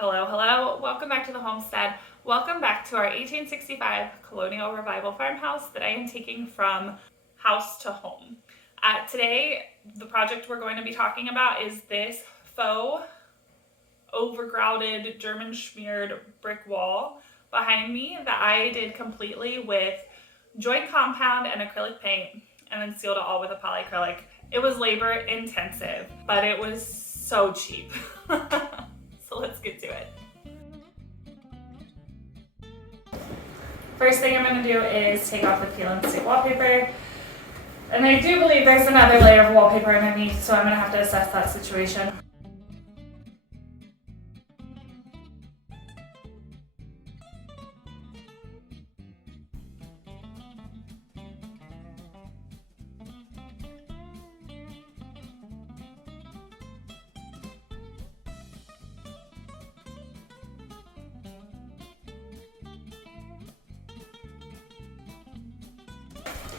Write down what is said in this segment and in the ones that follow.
Hello, hello. Welcome back to the homestead. Welcome back to our 1865 Colonial Revival farmhouse that I am taking from house to home. Today, the project we're going to be talking about is this faux overgrouted German shmeared brick wall behind me that I did completely with joint compound and acrylic paint and then sealed it all with a polyacrylic. It was labor intensive, but it was so cheap. So let's get to it. First thing I'm going to do is take off the peel and stick wallpaper. And I do believe there's another layer of wallpaper underneath, so I'm going to have to assess that situation.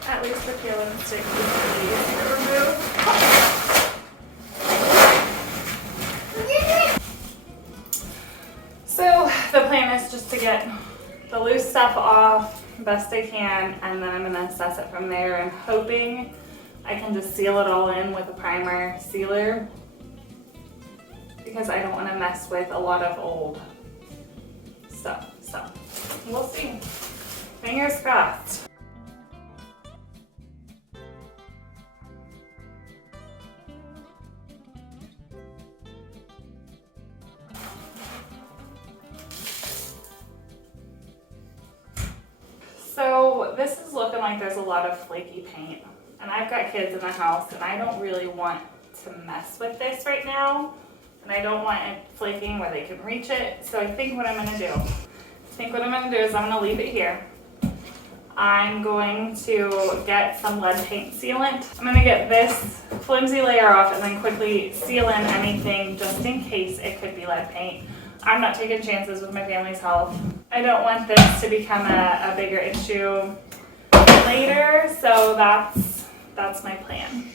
At least the peel and stick is easy to remove. So the plan is just to get the loose stuff off best I can, and then I'm going to assess it from there. I'm hoping I can just seal it all in with a primer sealer because I don't want to mess with a lot of old stuff. So we'll see. Fingers crossed. So this is looking like there's a lot of flaky paint, and I've got kids in the house and I don't really want to mess with this right now, and I don't want it flaking where they can reach it. So I think what I'm going to do is I'm going to leave it here. I'm going to get some lead paint sealant. I'm going to get this flimsy layer off and then quickly seal in anything just in case it could be lead paint. I'm not taking chances with my family's health. I don't want this to become a bigger issue later, so that's my plan.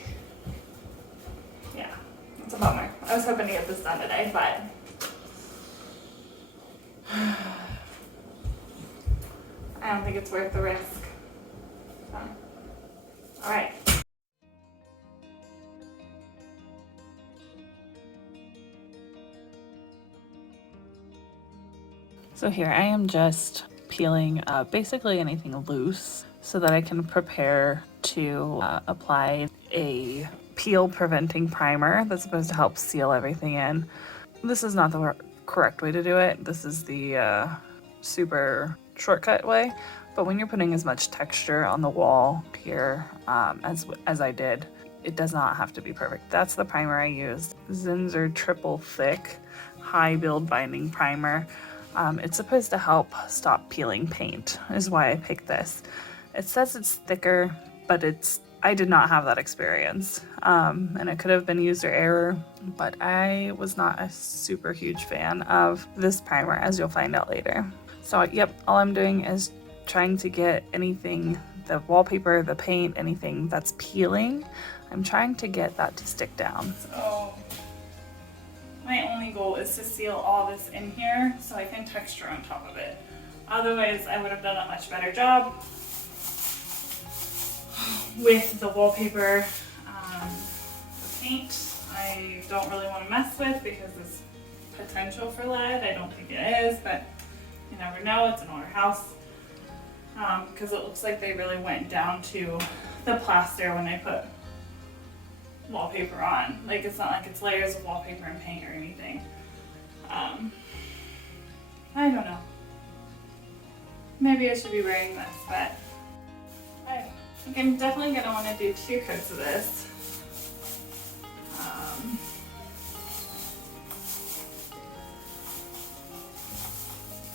Yeah, it's a bummer. I was hoping to get this done today, but I don't think it's worth the risk. So, all right. So here I am just peeling basically anything loose so that I can prepare to apply a peel preventing primer that's supposed to help seal everything in. This is not the correct way to do it. This is the super shortcut way, but when you're putting as much texture on the wall here as I did, it does not have to be perfect. That's the primer I used. Zinsser triple thick high build binding primer. It's supposed to help stop peeling paint, is why I picked this. It says it's thicker, but I did not have that experience. And it could have been user error, but I was not a super huge fan of this primer, as you'll find out later. So yep, all I'm doing is trying to get anything, the wallpaper, the paint, anything that's peeling, I'm trying to get that to stick down. So my only goal is to seal all this in here so I can texture on top of it. Otherwise, I would have done a much better job with the wallpaper. The paint, I don't really want to mess with because there's potential for lead. I don't think it is, but you never know. It's an older house. Because it looks like they really went down to the plaster when they put wallpaper on. Like, it's not like it's layers of wallpaper and paint or anything. I don't know. Maybe I should be wearing this, but I think I'm definitely going to want to do 2 coats of this.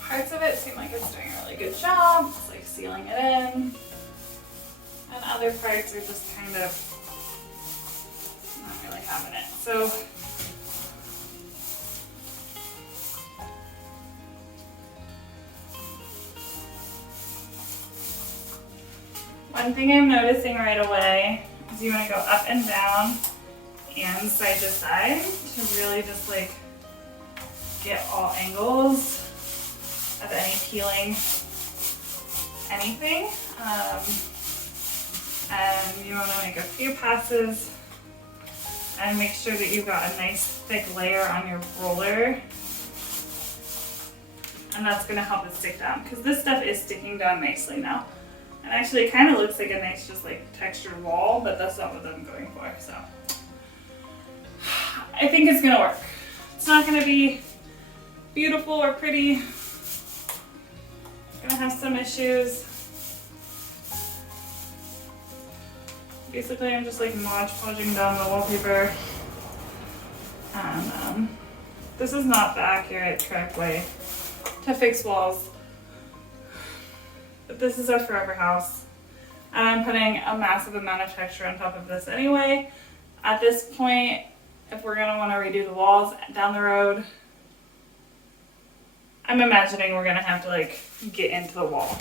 Parts of it seem like it's doing a really good job. It's like sealing it in. And other parts are just kind of not really having it. So one thing I'm noticing right away is you want to go up and down and side to side to really just like get all angles of any peeling anything. And you want to make a few passes and make sure that you've got a nice thick layer on your roller. And that's going to help it stick down, because this stuff is sticking down nicely now. And actually it kind of looks like a nice just like textured wall, but that's not what I'm going for. So I think it's going to work. It's not going to be beautiful or pretty. It's going to have some issues. Basically I'm just like Mod Podging down the wallpaper. And this is not the accurate, correct way to fix walls. But this is our forever house. And I'm putting a massive amount of texture on top of this anyway. At this point, if we're gonna wanna redo the walls down the road, I'm imagining we're gonna have to like get into the wall.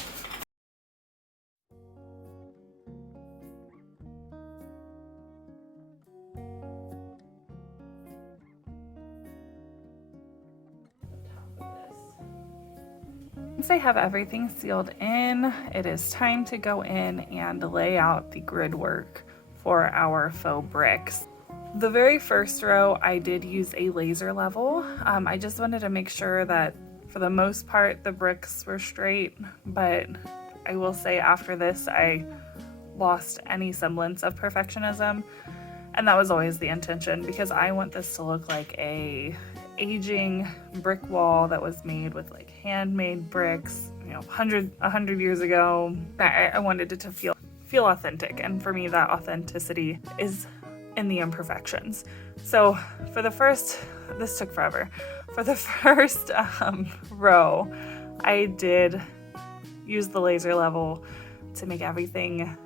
Once I have everything sealed in, it is time to go in and lay out the grid work for our faux bricks. The very first row I did use a laser level. I just wanted to make sure that for the most part the bricks were straight, but I will say after this I lost any semblance of perfectionism, and that was always the intention, because I want this to look like a aging brick wall that was made with like handmade bricks, you know, 100 years ago. I wanted it to feel authentic, and for me that authenticity is in the imperfections. So for the first, this took forever. For the first row, I did use the laser level to make everything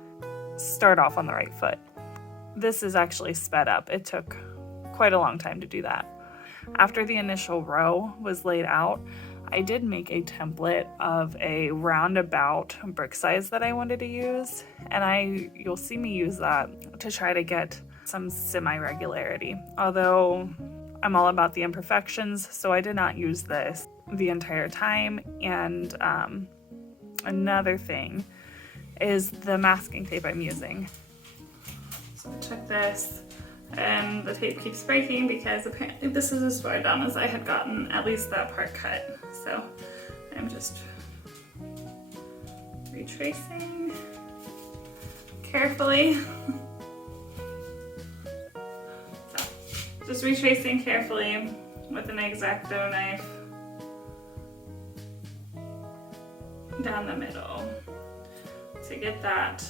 start off on the right foot. This is actually sped up. It took quite a long time to do that. After the initial row was laid out, I did make a template of a roundabout brick size that I wanted to use, and you'll see me use that to try to get some semi-regularity. Although I'm all about the imperfections, so I did not use this the entire time. And another thing is the masking tape I'm using. So I took this, and the tape keeps breaking because apparently this is as far down as I had gotten at least that part cut. So I'm just retracing carefully. So just retracing carefully with an X-Acto knife down the middle to get that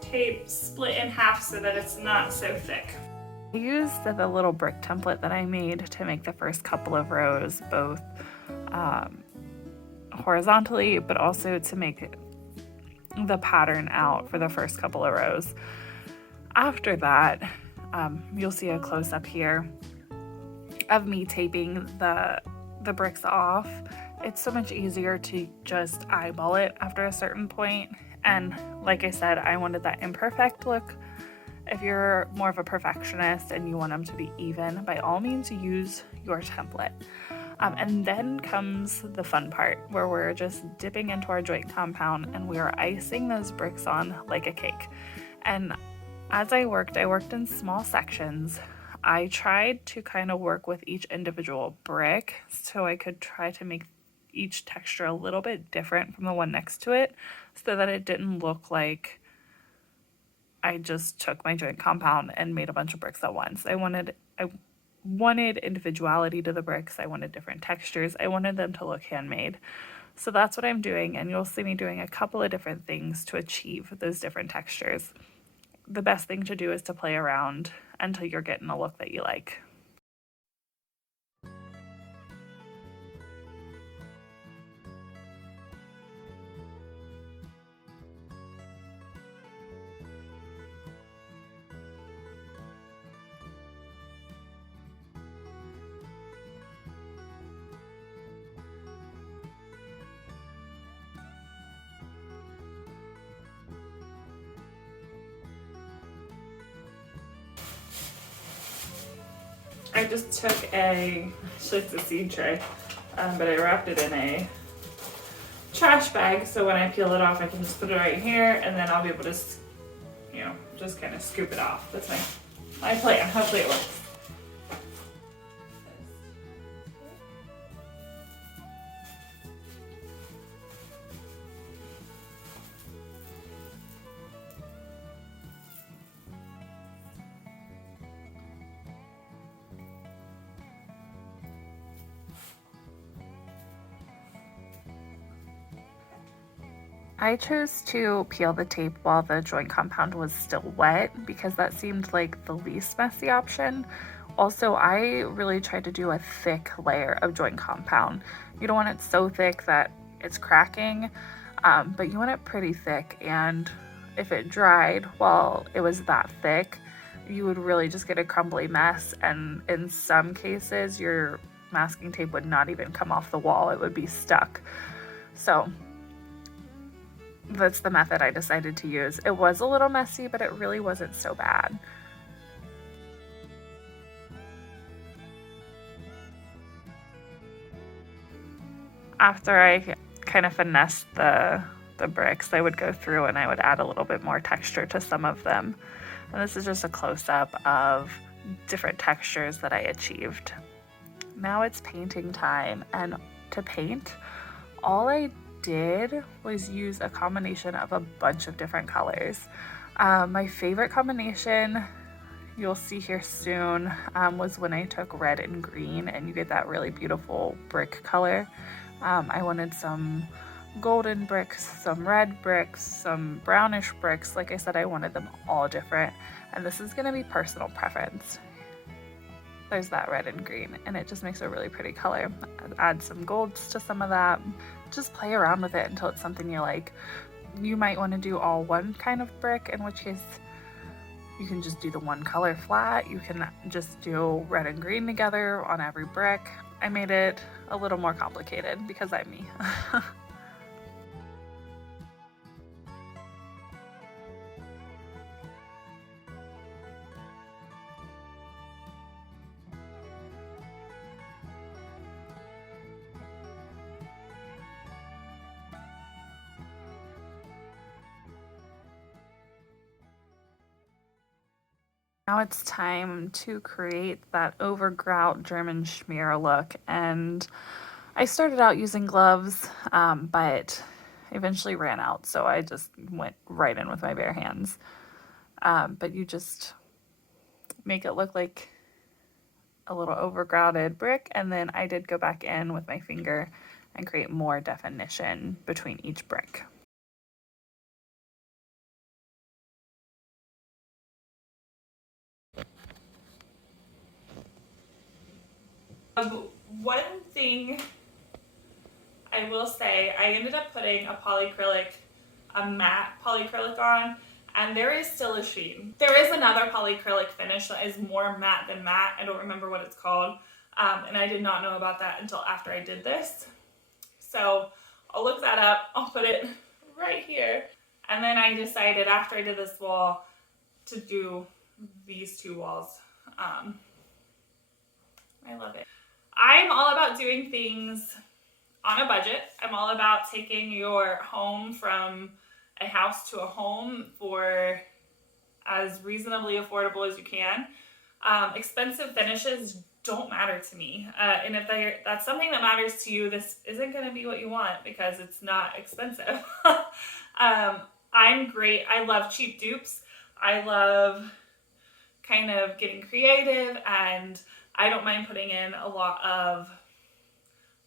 tape split in half so that it's not so thick. I used the little brick template that I made to make the first couple of rows, both horizontally, but also to make the pattern out for the first couple of rows. After that, you'll see a close-up here of me taping the bricks off. It's so much easier to just eyeball it after a certain point. And like I said, I wanted that imperfect look. If you're more of a perfectionist and you want them to be even, by all means use your template. And then comes the fun part, where we're just dipping into our joint compound and we are icing those bricks on like a cake. And as I worked in small sections. I tried to kind of work with each individual brick so I could try to make each texture a little bit different from the one next to it, so that it didn't look like I just took my joint compound and made a bunch of bricks at once. I wanted individuality to the bricks. I wanted different textures. I wanted them to look handmade. So that's what I'm doing, and you'll see me doing a couple of different things to achieve those different textures. The best thing to do is to play around until you're getting a look that you like. I just took it's a seed tray, but I wrapped it in a trash bag, so when I peel it off I can just put it right here, and then I'll be able to, just kind of scoop it off. That's my plan. Hopefully it works. I chose to peel the tape while the joint compound was still wet because that seemed like the least messy option. Also, I really tried to do a thick layer of joint compound. You don't want it so thick that it's cracking, but you want it pretty thick, and if it dried while it was that thick, you would really just get a crumbly mess, and in some cases your masking tape would not even come off the wall, it would be stuck. So that's the method I decided to use. It was a little messy, but it really wasn't so bad. After I kind of finessed the bricks, I would go through and I would add a little bit more texture to some of them. And this is just a close-up of different textures that I achieved. Now it's painting time, and to paint, all I did was use a combination of a bunch of different colors. My favorite combination, you'll see here soon, was when I took red and green, and you get that really beautiful brick color. I wanted some golden bricks, some red bricks, some brownish bricks. Like I said, I wanted them all different, and this is going to be personal preference. There's that red and green, and it just makes a really pretty color. Add some golds to some of that. Just play around with it until it's something you like. You might want to do all one kind of brick, in which case you can just do the one color flat. You can just do red and green together on every brick. I made it a little more complicated because I'm me. Now it's time to create that over-grout German shmear look, and I started out using gloves, but eventually ran out, so I just went right in with my bare hands. But you just make it look like a little over-grouted brick, and then I did go back in with my finger and create more definition between each brick. One thing I will say, I ended up putting a matte polyacrylic on, and there is still a sheen. There is another polyacrylic finish that is more matte than matte. I don't remember what it's called, and I did not know about that until after I did this. So I'll look that up. I'll put it right here. And then I decided after I did this wall to do these two walls. I love it. I'm all about doing things on a budget. I'm all about taking your home from a house to a home for as reasonably affordable as you can. Expensive finishes don't matter to me. And if that's something that matters to you, this isn't going to be what you want because it's not expensive. I'm great. I love cheap dupes. I love kind of getting creative, and I don't mind putting in a lot of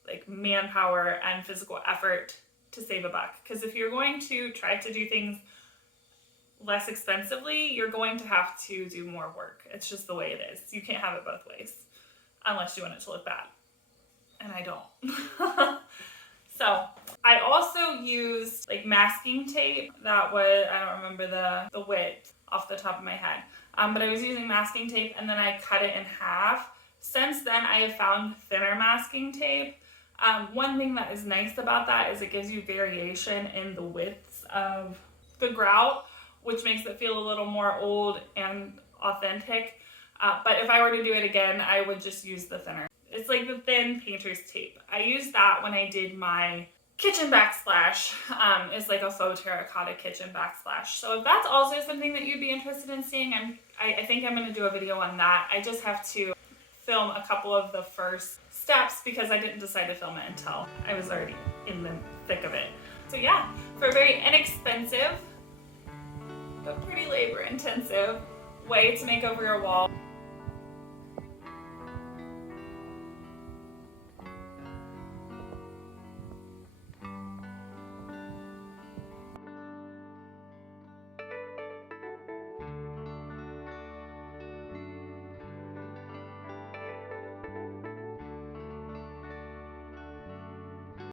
like manpower and physical effort to save a buck. Because if you're going to try to do things less expensively, you're going to have to do more work. It's just the way it is. You can't have it both ways unless you want it to look bad. And I don't. So I also used like masking tape that was, I don't remember the width off the top of my head. But I was using masking tape, and then I cut it in half. Since then, I have found thinner masking tape. One thing that is nice about that is it gives you variation in the widths of the grout, which makes it feel a little more old and authentic. But if I were to do it again, I would just use the thinner. It's like the thin painter's tape. I used that when I did my kitchen backsplash. It's like a faux terracotta kitchen backsplash. So if that's also something that you'd be interested in seeing, I think I'm going to do a video on that. I just have to film a couple of the first steps because I didn't decide to film it until I was already in the thick of it. So yeah, for a very inexpensive but pretty labor intensive way to make over your wall,